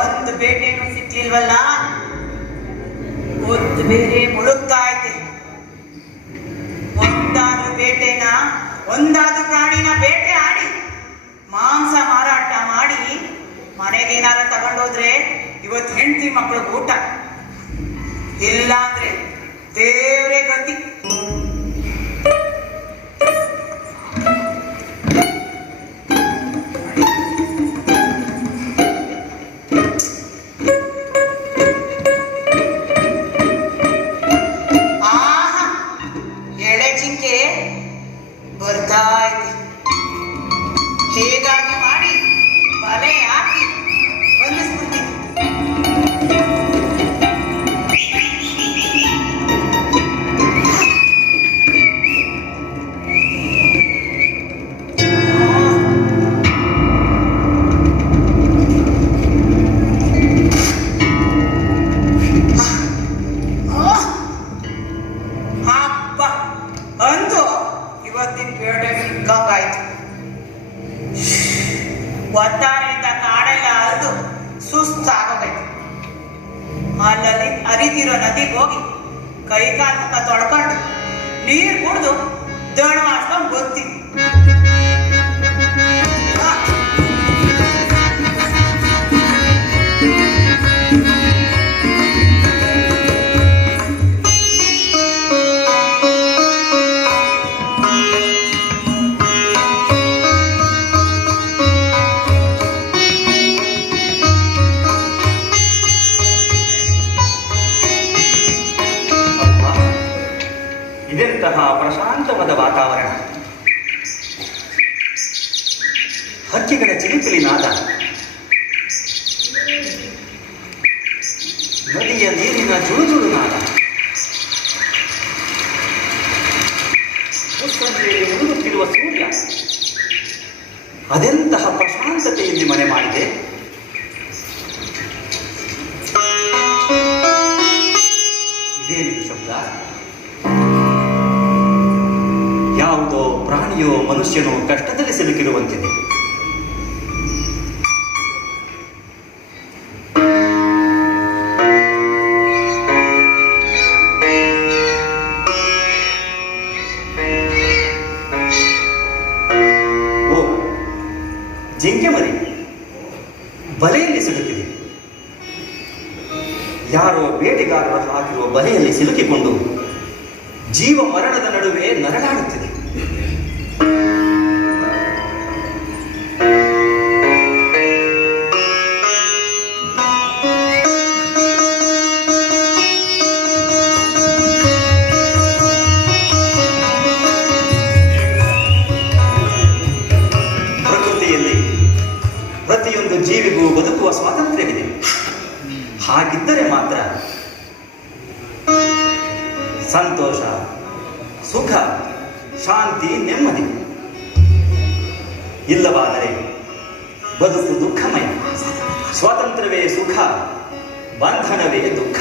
ಒಂದು ಬೇಟೆನೂ ಸಿಕ್ಲಿಲ್ವಲ್ಲ? ಒಂದು ಬೇರೆ ಮುಳುಗ್ತಾ ಇದೆ. ಒಂದಾದ್ರೂ ಬೇಟೆನ? ಒಂದಾದ ಪ್ರಾಣಿನ ಬೇಟೆ ಆಡಿ, ಮಾಂಸ ಮಾರಾಟ ಮಾಡಿ, ಮನೆಗೆ ಏನಾರ ತಗೊಂಡೋದ್ರೆ ಇವತ್ತು ಹೆಂಡತಿ ಮಕ್ಕಳಿಗೆ ಊಟ. ಇಲ್ಲ ಅಂದ್ರೆ ಗತಿ. ಅಂತೂ ಇವತ್ತಿನ ಬೇಡ ಹಿಂಗಾಯ್ತು ಒತ್ತಾರೆಯಿಂದ ಕಾಡೆಲ್ಲ ಅಲ್ದು ಸುಸ್ತಾಗೋಗೈತು ಅಲ್ಲಲ್ಲಿ ಅರಿತಿರೋ ನದಿಗೆ ಹೋಗಿ ಕೈಕಾಲು ಮುಖ ತೊಳ್ಕೊಂಡು ನೀರು ಕುಡಿದು ದಣ ಮಾಡ್ಕೊಂಡು ಬರ್ತೀನಿ. ಪ್ರಶಾಂತವಾದ ವಾತಾವರಣ. ಹಕ್ಕಿಗಳ ಚಿಲಿಪಿಲಿ ನಾದ. ನದಿಯ ನೀರಿನ ಜುಳುಜುಳು ನಾದ. ಮುಸ್ಸಂಜೆಯಲ್ಲಿ ಮುಳುಗುತ್ತಿರುವ ಸೂರ್ಯ. ಅದೆಂತಹ ಪ್ರಶಾಂತತೆಯಲ್ಲಿ ಮನೆ ಮಾಡಿದೆ? ಇದೇನಿದು ಶಬ್ದ. ಯಾವುದೋ ಪ್ರಾಣಿಯೋ ಮನುಷ್ಯನೋ ಕಷ್ಟದಲ್ಲಿ ಸಿಲುಕಿರುವಂತಿದೆ. ಓ, ಜಿಂಕೆ ಮರಿ. ಬಲೆಯಲ್ಲಿ ಸಿಲುಕಿದೆ. ಯಾರೋ ಬೇಟೆಗಾರರು ಹಾಕಿರುವ ಬಲೆಯಲ್ಲಿ ಸಿಲುಕಿಕೊಂಡು ಜೀವ ಮರಣದ ನಡುವೆ ನರಳಾಡುತ್ತಿದೆ. ಹಾಗಿದ್ದರೆ ಮಾತ್ರ ಸಂತೋಷ ಸುಖ ಶಾಂತಿ ನೆಮ್ಮದಿ ಇಲ್ಲವಾದರೆ ಬದುಕು ದುಃಖಮಯ. ಸ್ವಾತಂತ್ರ್ಯವೇ ಸುಖ ಬಂಧನವೇ ದುಃಖ.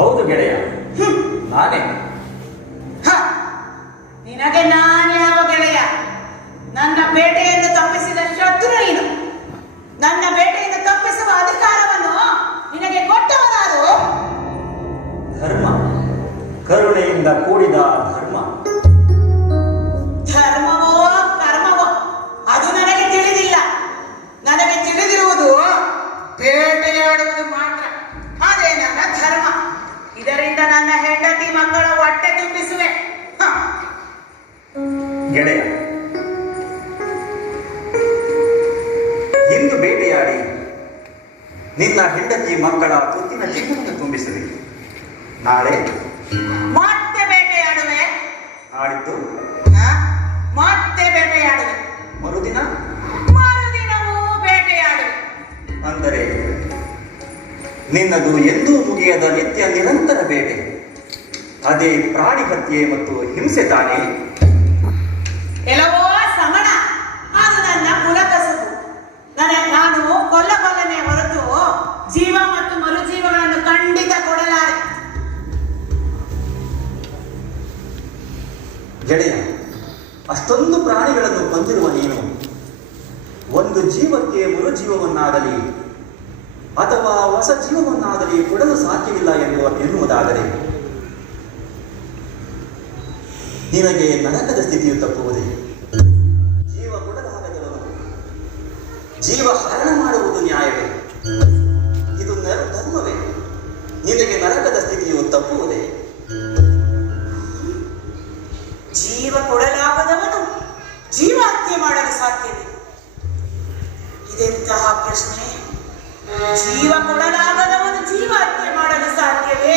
ಹೌದು ಗೆಳೆಯ ನಾನೇ! ನಿನಗೆ ನಾನ್ಯಾವ ಗೆಳೆಯ ನನ್ನ ಬೇಟೆಯನ್ನು ನಾಳೆ ಮತ್ತೆ ಬೇಟೆಯಾಡುವೆ? ನಾಡಿದ್ದು? ಮತ್ತೆ ಬೇಟೆಯಾಡುವೆ? ಮರುದಿನ? ಮರುದಿನವೂ ಬೇಟೆಯಾಡುವೆ ಅಂದರೆ ನಿನ್ನದು ಎಂದೂ ಮುಗಿಯದ ನಿತ್ಯ ನಿರಂತರ ಬೇಟೆ. ಅದೇ ಪ್ರಾಣಿ ಹತ್ಯೆ ಮತ್ತು ಹಿಂಸೆ ತಾನೇ. ಎಲ್ಲವೋ ಸಮಣ ಅದು ನನ್ನ ಕುಲಕಸುಬು ನನ್ನ ನಾನು ಕೊಲ್ಲಬಲ್ಲನೆ ಹೊರತು ಜೀವ ಮತ್ತು ಮರುಜೀವಗಳನ್ನು ಖಂಡಿತ ಕೊಡಲಾರೆ ಗೆಳೆಯ ಅಷ್ಟೊಂದು ಪ್ರಾಣಿಗಳನ್ನು ಕೊಂದಿರುವ ನೀನು ಒಂದು ಜೀವಕ್ಕೆ ಮರುಜೀವವನ್ನಾಗಲಿ ಅಥವಾ ಹೊಸ ಜೀವವನ್ನಾಗಲಿ ಕೊಡಲು ಸಾಧ್ಯವಿಲ್ಲ ಎನ್ನುವ ಎನ್ನುವುದಾದರೆ ನಿನಗೆ ನರಕದ ಸ್ಥಿತಿಯು ತಪ್ಪುವುದೇ. ಜೀವ ಕೊಡಲಾಗದವನು ಜೀವ ಹರಣ ಮಾಡುವುದು ನ್ಯಾಯವೇ. ಇದು ಧರ್ಮವೇ. ನಿನಗೆ ನರಕದ ಸ್ಥಿತಿಯು ತಪ್ಪುವುದೇ. ಜೀವ ಕೊಡಲಾಗದವನು ಜೀವ ಹತ್ಯೆ ಮಾಡಲು ಸಾಧ್ಯವೇ? ಇದೆಂತಹ ಪ್ರಶ್ನೆ? ಜೀವ ಕೊಡಲಾಗದವನು ಜೀವ ಮಾಡಲು ಸಾಧ್ಯವೇ?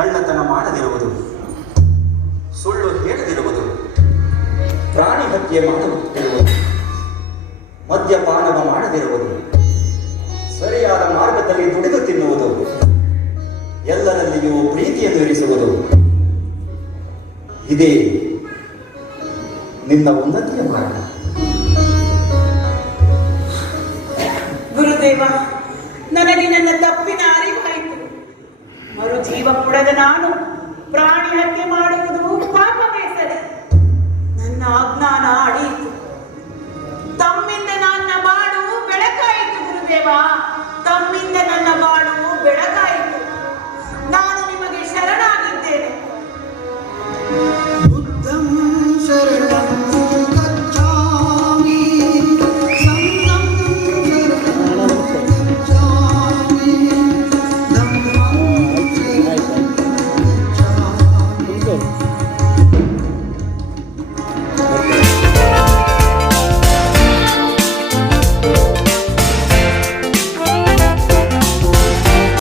ಕಳ್ಳತನ ಮಾಡದಿರುವುದು. ಸುಳ್ಳು ಹೇಳದಿರುವುದು. ಪ್ರಾಣಿ ಹತ್ಯೆ ಮಾಡುತ್ತಿರುವುದು. ಮದ್ಯಪಾನವ ಮಾಡದಿರುವುದು. ಸರಿಯಾದ ಮಾರ್ಗದಲ್ಲಿ ದುಡಿದು ತಿನ್ನುವುದು. ಎಲ್ಲರಲ್ಲಿಯೂ ಪ್ರೀತಿಯನ್ನು ಇರಿಸುವುದು. ಇದೇ ನಿನ್ನ ಉನ್ನತಿಯ ಮಾರ್ಗ. ಜೀವ ಕೊಡದ ನಾನು ಪ್ರಾಣಿ ಹತ್ಯೆ ಮಾಡುವುದು